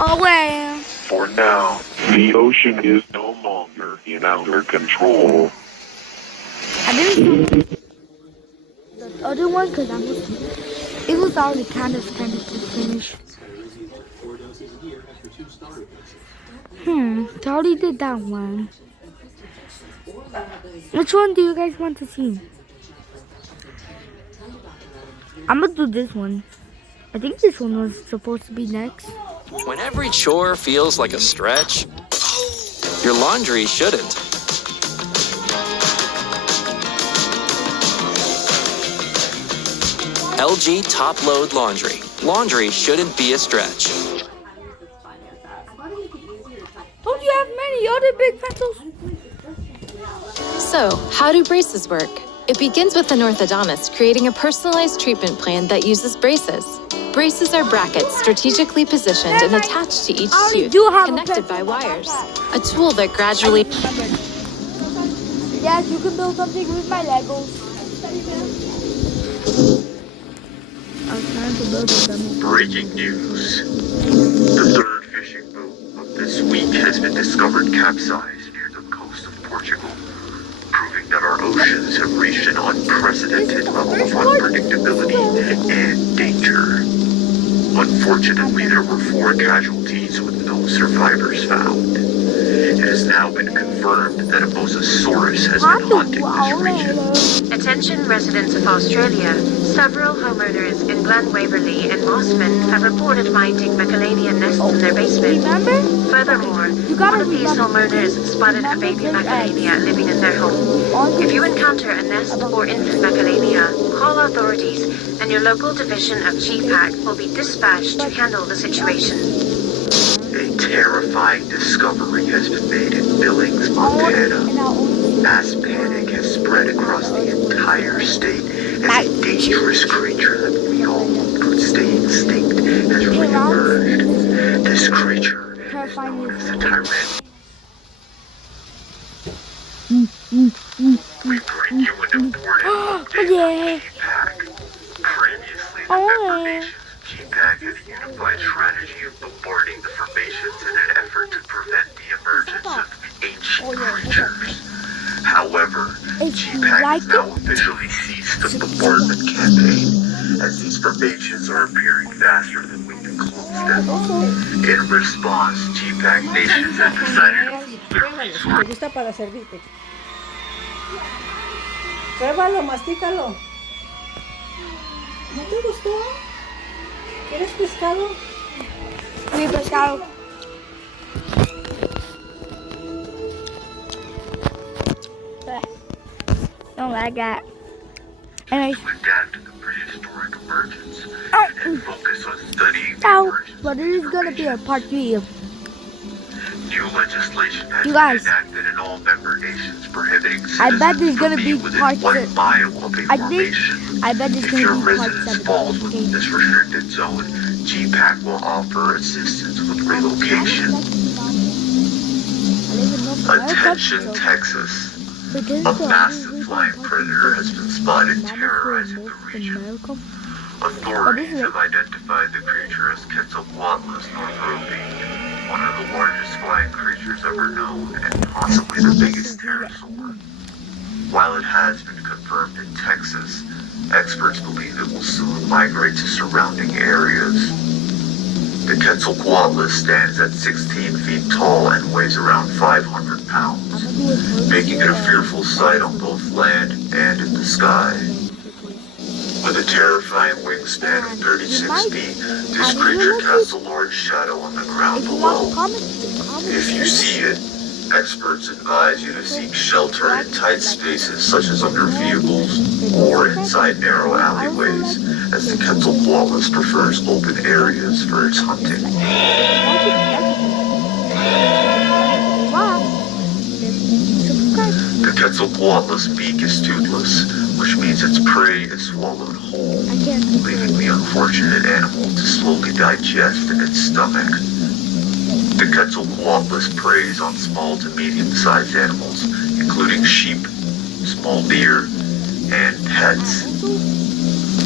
Oh, well. For now, the ocean is no longer in our control. I didn't film the other one because it was already kind of finished. So I already did that one. Which one do you guys want to see? I'm gonna do this one. I think this one was supposed to be next. When every chore feels like a stretch, your laundry shouldn't. LG Top Load Laundry. Laundry shouldn't be a stretch. Don't you have many other big pencils? So, how do braces work? It begins with an orthodontist creating a personalized treatment plan that uses braces. Braces are brackets strategically positioned and attached to each tooth, connected by wires. A tool that gradually... Yes, you can build something with my Legos. I was trying to build a dummy. Breaking news. The third fishing boat of this week has been discovered capsized near the coast of Portugal, proving that our oceans have reached an unprecedented level of unpredictability and danger. Unfortunately, there were 4 casualties with no survivors found. It has now been confirmed that a mosasaurus has been haunting this region. Attention residents of Australia, several homeowners in Glen Waverley and Mossman have reported finding Macalania nests in their basement. Furthermore, one of these homeowners spotted a baby Macalania living in their home. If you encounter a nest or infant Macalania, call authorities and your local division of GPAC will be dispatched to handle the situation. A terrifying discovery has been made in Billings, Montana. Mass panic has spread across the entire state as a dangerous creature that we all could stay extinct has reemerged. This creature is known as the Tyrannosaurus. We bring you an important update on GPAC. Previously, the member nations of GPAC had a unified strategy of bombarding the formations in an effort to prevent the emergence of ancient creatures. However, GPAC has now officially ceased the bombardment campaign, as these formations are appearing faster than we can close them. In response, GPAC nations have decided to pool their resources. Gusta para servirte. Pruébalo, mastícalo. ¿No te gustó? ¿Quieres pescado? Sí, pescado. Don't like that. Anyways. To adapt to the prehistoric emergence and focus on studying the Ow, emergence but it is gonna be a part 3. New legislation has You been guys, enacted in all member nations prohibiting I bet there's citizens gonna from be being within part 1 mile of a I think formation. I bet there's If your gonna be part residence 7. falls within this restricted zone, GPAC will offer assistance with relocation. Attention, Texas. A massive flying predator has been spotted terrorizing the region. Authorities have identified the creature as Quetzalcoatlus northropi, one of the largest flying creatures ever known and possibly the biggest pterosaur. While it has been confirmed in Texas, experts believe it will soon migrate to surrounding areas. The Quetzalcoatlus stands at 16 feet tall and weighs around 500 pounds, making it a fearful sight on both land and in the sky. With a terrifying wingspan of 36 feet, this creature casts a large shadow on the ground below. If you see it, experts advise you to seek shelter in tight spaces such as under vehicles or inside narrow alleyways, as the Quetzalcoatlus prefers open areas for its hunting. The Quetzalcoatlus beak is toothless, which means its prey is swallowed whole, leaving the unfortunate animal to slowly digest in its stomach. The Quetzalcoatlus preys on small to medium-sized animals, including sheep, small deer, and pets.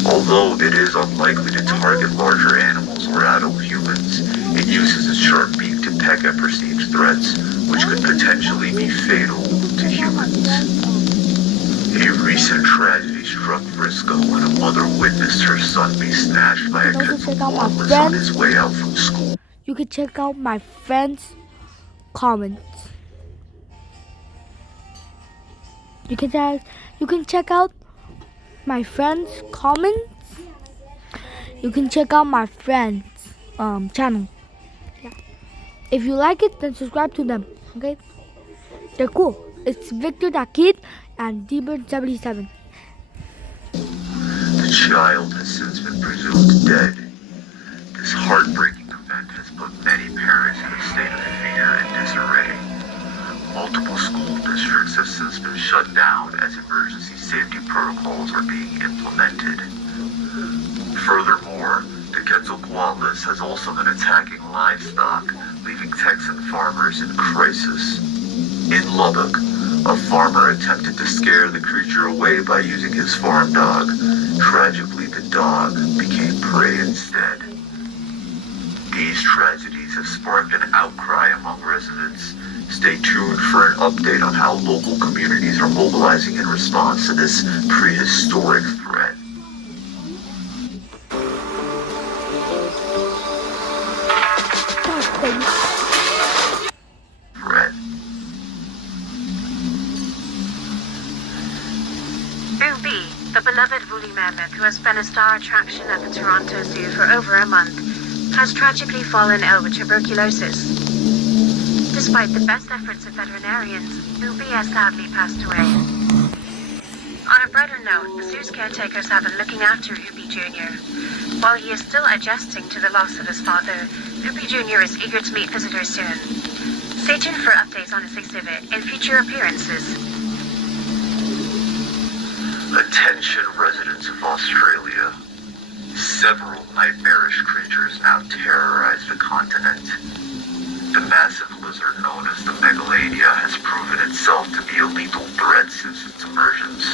Although it is unlikely to target larger animals animals or adult humans, it uses its sharp beak to peck at perceived threats, which could potentially be fatal to humans. A recent tragedy struck Frisco when a mother witnessed her son be snatched by a Quetzalcoatlus on his way out from school. You can check out my friends' comments. You can check out my friends' comments. You can check out my friends' channel. Yeah. If you like it, then subscribe to them. Okay? They're cool. It's Victor.Kid and DBird77. The child has since been presumed dead. This heartbreaking event has put many parents in a state of fear and disarray. Multiple school districts have since been shut down as emergency safety protocols are being implemented. Furthermore, the Quetzalcoatlus has also been attacking livestock, leaving Texan farmers in crisis. In Lubbock, a farmer attempted to scare the creature away by using his farm dog. Tragically, the dog became prey instead. These tragedies have sparked an outcry among residents. Stay tuned for an update on how local communities are mobilizing in response to this prehistoric threat. Ubi, the beloved woolly mammoth who has been a star attraction at the Toronto Zoo for over a month, has tragically fallen ill with tuberculosis. Despite the best efforts of veterinarians, Ubi has sadly passed away. On a brighter note, the zoo's caretakers have been looking after Ubi Jr. While he is still adjusting to the loss of his father, Ubi Jr. is eager to meet visitors soon. Stay tuned for updates on his exhibit and future appearances. Attention residents of Australia. Several nightmarish creatures now terrorize the continent. The massive lizard known as the Megalania has proven itself to be a lethal threat since its emergence.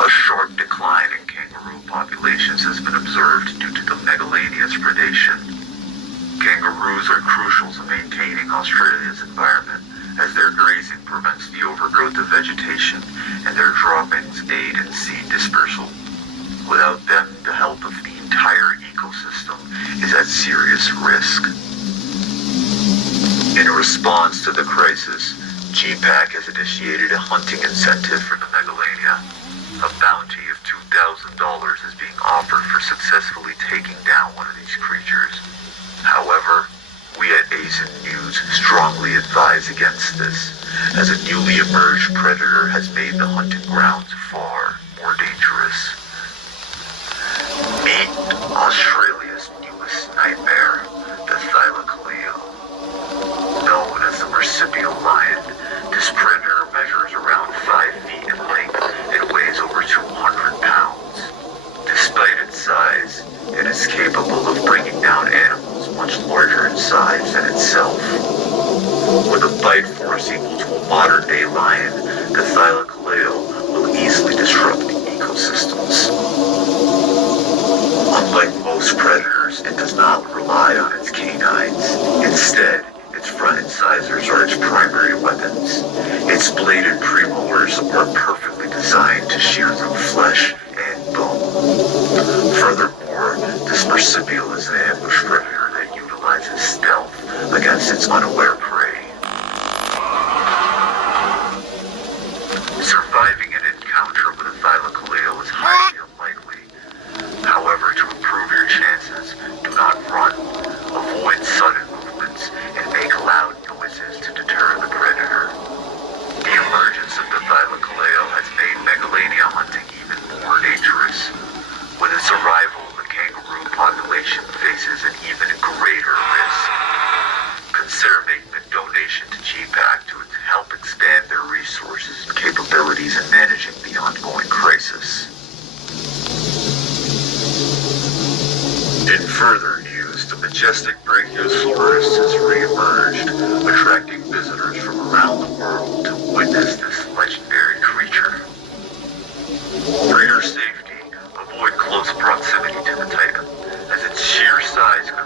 A sharp decline in kangaroo populations has been observed due to the Megalania's predation. Kangaroos are crucial to maintaining Australia's environment, as their grazing prevents the overgrowth of vegetation and their droppings aid in seed dispersal. Without them, the health of the entire ecosystem is at serious risk. In response to the crisis, GPAC has initiated a hunting incentive for the Megalania. A bounty of $2,000 is being offered for successfully taking down one of these creatures. However, we at ASIN News strongly advise against this, as a newly emerged predator has made the hunting grounds far more dangerous. Meet Australia's newest nightmare, the Thylacoleo. Known as the marsupial lion, this predator measures around 5 feet in length and weighs over 200 pounds. Despite its size, it is capable of bringing down animals much larger in size than itself. With a bite force equal to a modern-day lion, the Thylacoleo will easily disrupt the ecosystems. Unlike most predators, it does not rely on its canines. Instead, its front incisors are its primary weapons. Its bladed premolars are perfectly designed to shear through flesh and bone. Furthermore, this marsupial is an ambush predator that utilizes stealth against its unaware prey. Surviving an encounter with a Thylacoleo is highly unlikely. However, to improve your chances, do not run, avoid sudden movements, and make loud noises to deter the predator. The emergence of the Thylacoleo has made Megalania hunting even more dangerous. With its arrival, the kangaroo population faces an even greater risk. Consider making a donation to GPAC to help expand their resources and capabilities in managing the ongoing crisis. In further news, the majestic Brachiosaurus has re-emerged, attracting visitors from around the world to witness this legendary creature. For your safety, avoid close proximity to the titan, as its sheer size could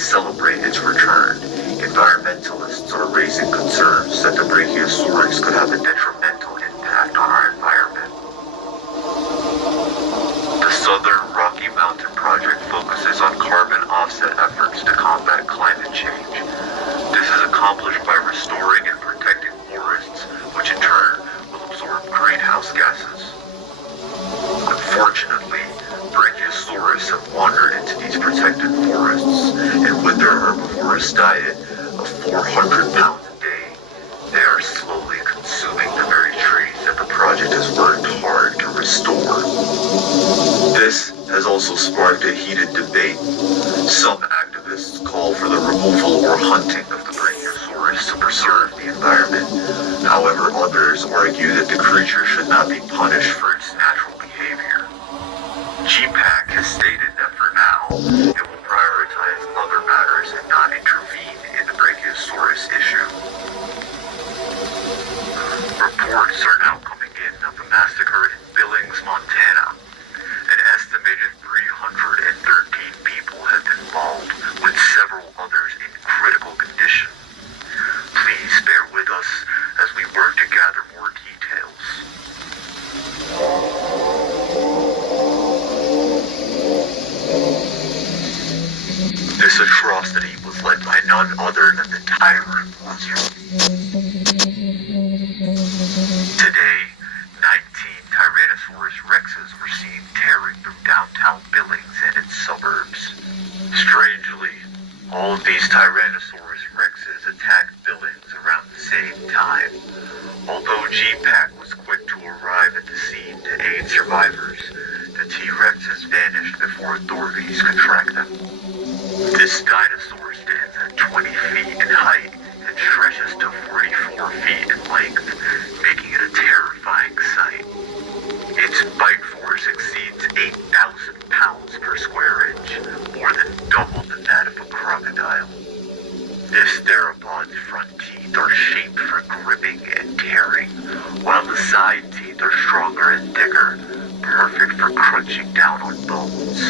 celebrate its return, environmentalists are raising concerns that the Brachiosaurus could have a detrimental impact on our environment. The Southern Rocky Mountain Project focuses on carbon offset efforts to combat climate change. This is accomplished by restoring and protecting forests, which in turn will absorb greenhouse gases. Unfortunately, Brachiosaurus have wandered into these protected forests, and with their herbivorous diet of 400 pounds a day, they are slowly consuming the very trees that the project has worked hard to restore. This has also sparked a heated debate. Some activists call for the removal or hunting of the Brachiosaurus to preserve the environment. However, others argue that the creature should not be punished for its natural behavior. GPAC has stated that for now, it will prioritize other matters and not intervene in the Brachiosaurus issue. Reports are now coming in of a massacre in Billings, Montana. An estimated 313 people have been mauled, with several others in critical condition. Please bear with us as we work to gather more details. This atrocity was led by none other than the tyrant lizard. Today, 19 Tyrannosaurus rexes were seen tearing through downtown Billings and its suburbs. Strangely, all of these Tyrannosaurus rexes attacked Billings around the same time. Although GPAC was quick to arrive at the scene to aid survivors, the T-Rexes vanished before authorities could track them. This dinosaur stands at 20 feet in height and stretches to 44 feet in length, making it a terrifying sight. Its bite force exceeds 8,000 pounds per square inch, more than double than that of a crocodile. This theropod's front teeth are shaped for gripping and tearing, while the side teeth are stronger and thicker, perfect for crunching down on bones.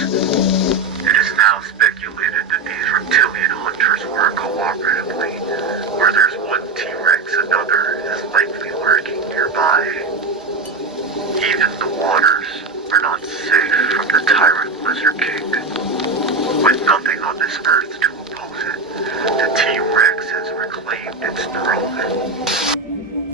It is now speculated that these reptilian hunters work cooperatively. Where there's one T-Rex, another is likely lurking nearby. Even the waters are not safe from the tyrant lizard king. With nothing on this earth to oppose it, the T-Rex has reclaimed its throne.